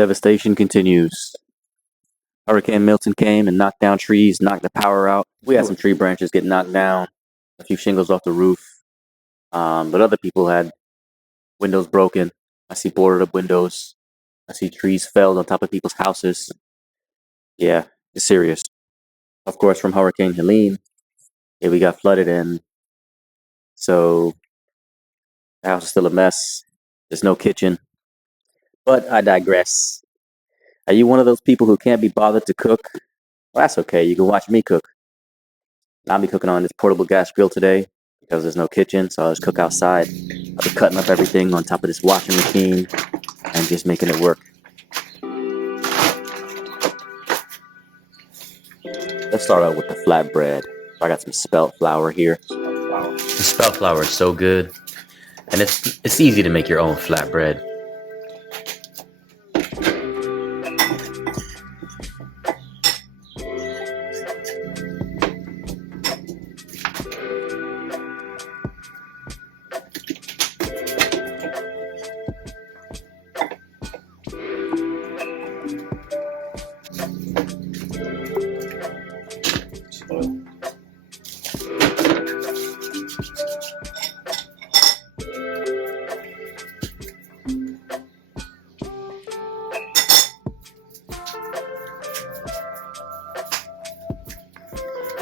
devastation continues. Hurricane Milton came and knocked down trees, knocked the power out. We had some tree branches get knocked down, a few shingles off the roof. But other people had windows broken. I see boarded up windows. I see trees felled on top of people's houses. Yeah, it's serious. Of course, from Hurricane Helene, we got flooded in. So the house is still a mess. There's no kitchen. But I digress. Are you one of those people who can't be bothered to cook? Well, that's okay. You can watch me cook. I'll be cooking on this portable gas grill today because there's no kitchen, so I'll just cook outside. I'll be cutting up everything on top of this washing machine and just making it work. Let's start out with the flatbread. So I got some spelt flour here. The spelt flour is so good, and it's easy to make your own flatbread.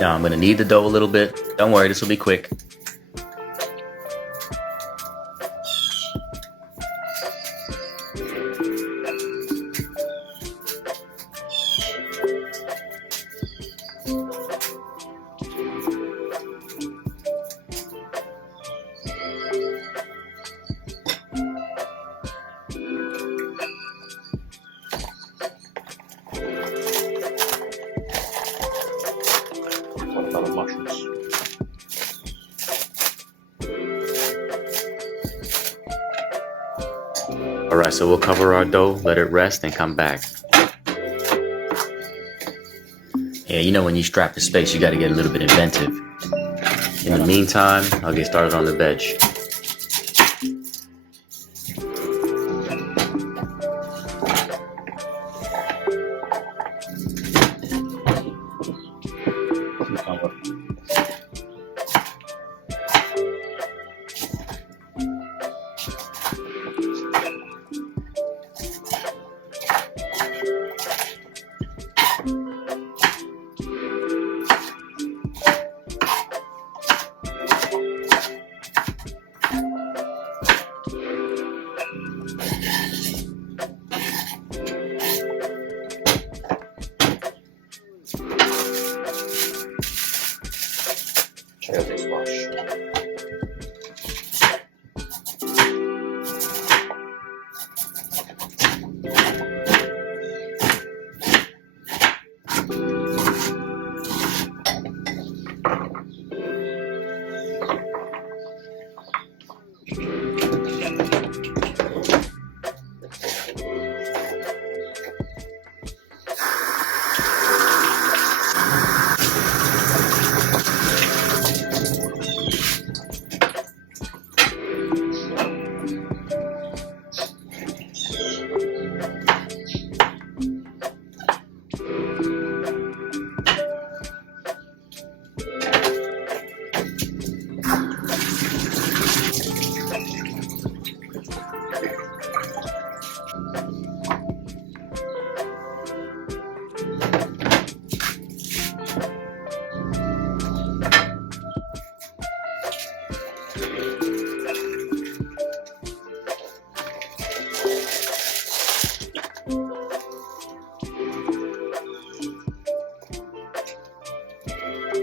Now I'm going to knead the dough a little bit. Don't worry, this will be quick. Mushrooms. Alright, so we'll cover our dough, let it rest, and come back. Yeah, you know when you strap the space, you got to get a little bit inventive. In the meantime, I'll get started on the veg.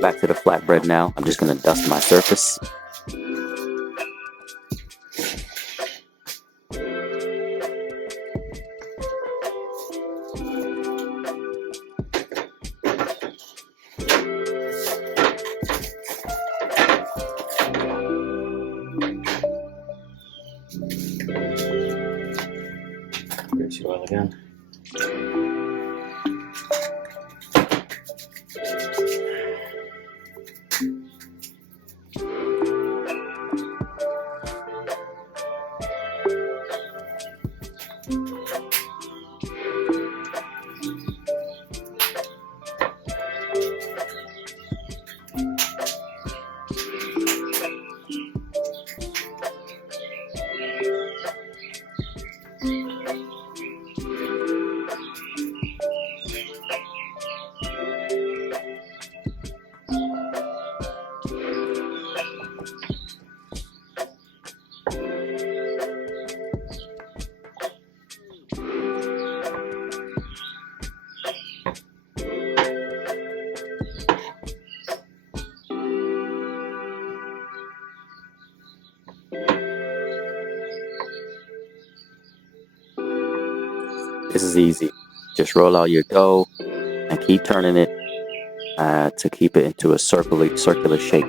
Back to the flatbread now. I'm just going to dust my surface. Here's the oil again. This is easy. Just roll out your dough and keep turning it to keep it into a circular shape.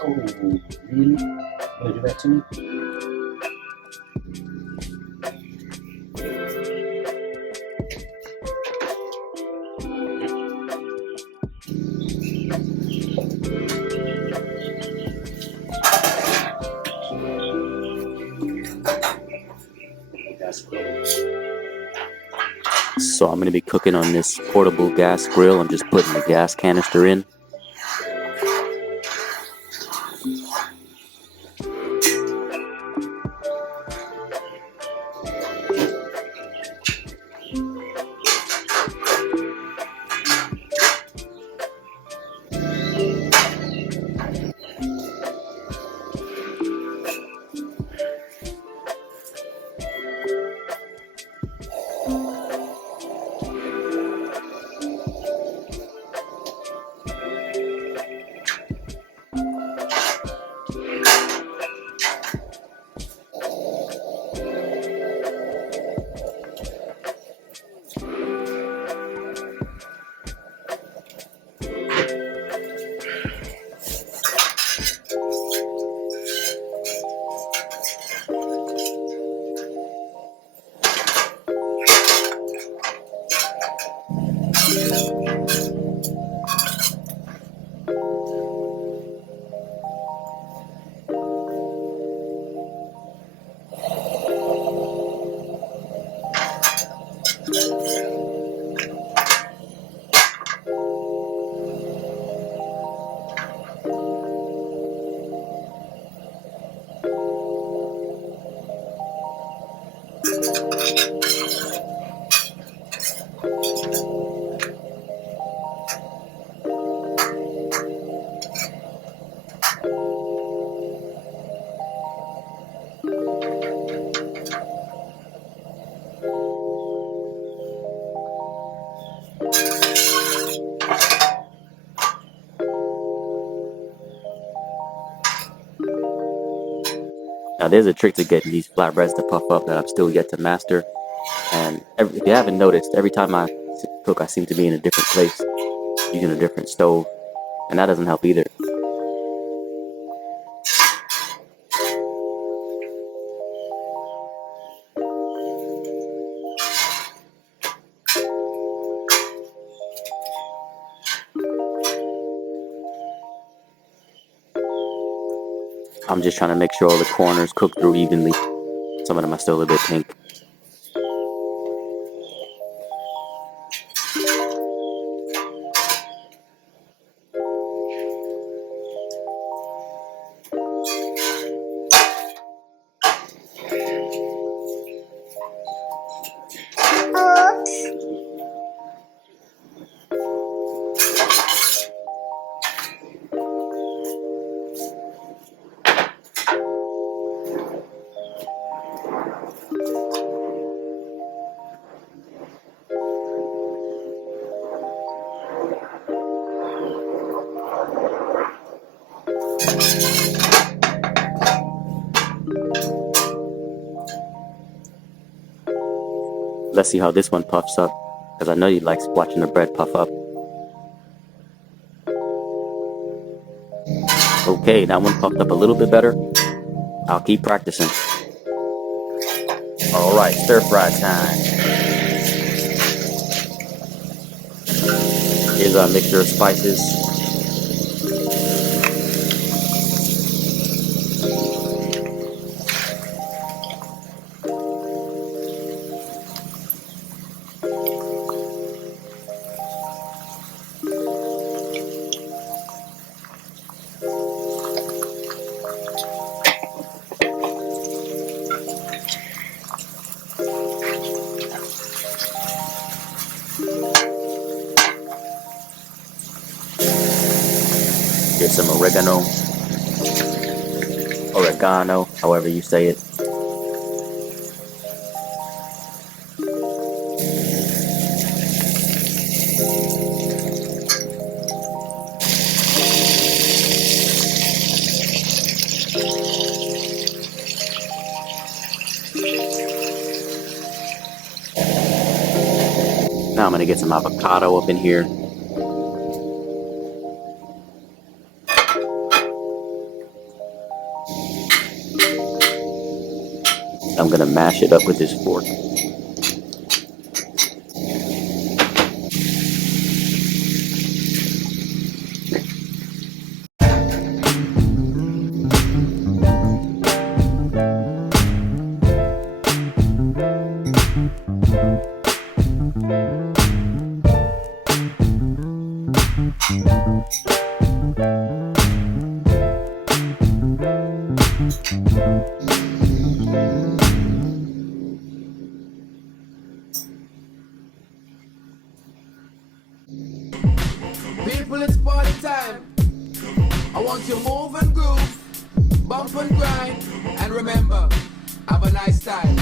Oh, really? You gonna do that to me? So I'm going to be cooking on this portable gas grill. I'm just putting the gas canister in. Now there's a trick to getting these flatbreads to puff up that I'm still yet to master. And if you haven't noticed, every time I cook, I seem to be in a different place, using a different stove, and that doesn't help either. I'm just trying to make sure all the corners cook through evenly. Some of them are still a bit pink. Let's see how this one puffs up, because I know you like watching the bread puff up. Okay, that one puffed up a little bit better. I'll keep practicing. Alright, stir fry time. Here's our mixture of spices. Here's some oregano, however you say it. Now I'm gonna get some avocado up in here. I'm gonna mash it up with this fork. People, it's party time. I want you to move and groove, bump and grind, and remember, have a nice time.